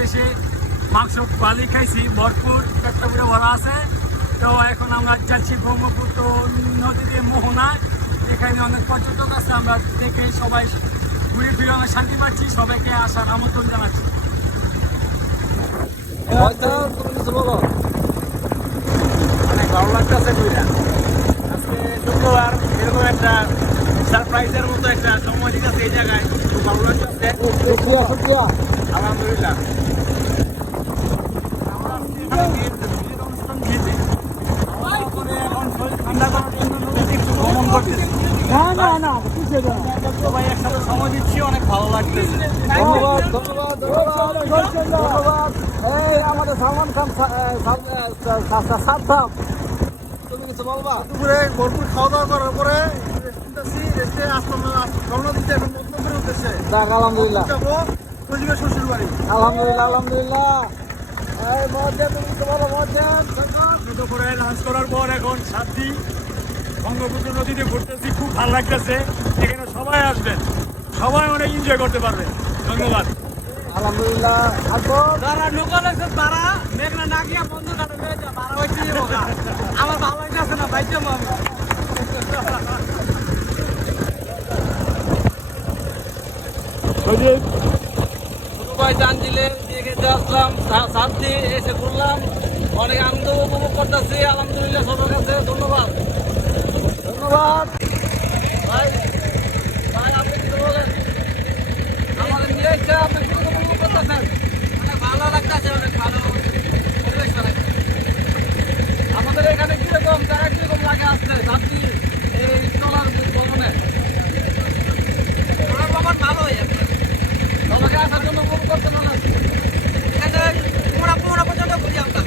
শেষে মাংস ভালোই খাইছি, ভরপুর পেটটা পুরো ভরা আছে। তো এখন আমরা যাচ্ছি ব্রহ্মপুত্র নদীতে মোহনা, এখানে অনেক পর্যটক আছে, আমরা দেখে সবাই ঘুরে ফিরে অনেক শান্তি পাচ্ছি। সবাইকে আসার আমন্ত্রণ জানাচ্ছি। অনেক ভালো লাগতেছে ঘুরে, আজকে শুক্রবার এরকম একটা সারপ্রাইজের মতো একটা সময় ঠিক আছে এই জায়গায়, খুব ভালো লাগতেছে। আলহামদুলিল্লাহ। সবাই একসাথে সময় দিচ্ছি, অনেক ভালো লাগতেছে। ধন্যবাদ ধন্যবাদ ধন্যবাদ ধন্যবাদ। এই আমাদের সালমান খান সাদ্দাম, তুমি কিছু বলবা? দুপুরে ভরপুর খাওয়া দাওয়া করার পরে রেস্টে রওনা দিতে এখন নতুন করে উঠতেছে। যাক আলহামদুলিল্লাহ, যাবো কলিমের শ্বশুর বাড়ি। আলহামদুলিল্লাহ আলহামদুলিল্লাহ। এই মহাদেব, তুমি কিছু বলো মহাদেব? দুপুরে লাঞ্চ করার পর এখন সাতটি বঙ্গপুত্র নদীতে ঘুরতেছি, খুব ভালো লাগতেছে। এখানে সবাই আসবেন, সবাই অনেক এনজয় করতে পারবে। ধন্যবাদ। আলহামদুলিল্লাহ। আসবো যারা লোকাল আছে তারা মেঘনা না গিয়া বন্ধ করে লয়ে যা, বারা হইতে আমার ভালো লাগতেছে না, বাইতে আমি। ভাই জানজিলে দিয়ে গেছে আসলাম, শান্তি এসে ঘুরলাম, অনেক আনন্দ উপভোগ করতেছি। আলহামদুলিল্লাহ সবার কাছে ধন্যবাদ ধন্যবাদ। ভাই ভাই আপনি কিছু বলেন, আমাদের নিয়ে এসে আপনি কি উপভোগ করতেছেন? অনেক ভালো লাগতেছে, অনেক ভালো পরিবেশ অনেক। আমাদের এখানে কিরকম জায়গা কিরকম লাগে আসতে শান্তি এই চলার ভ্রমণে? আমার বাবার ভালোই আছে, সবাইকে আসার জন্য উপভোগ করতে না এখানে পর্যন্ত ঘুরি আমরা।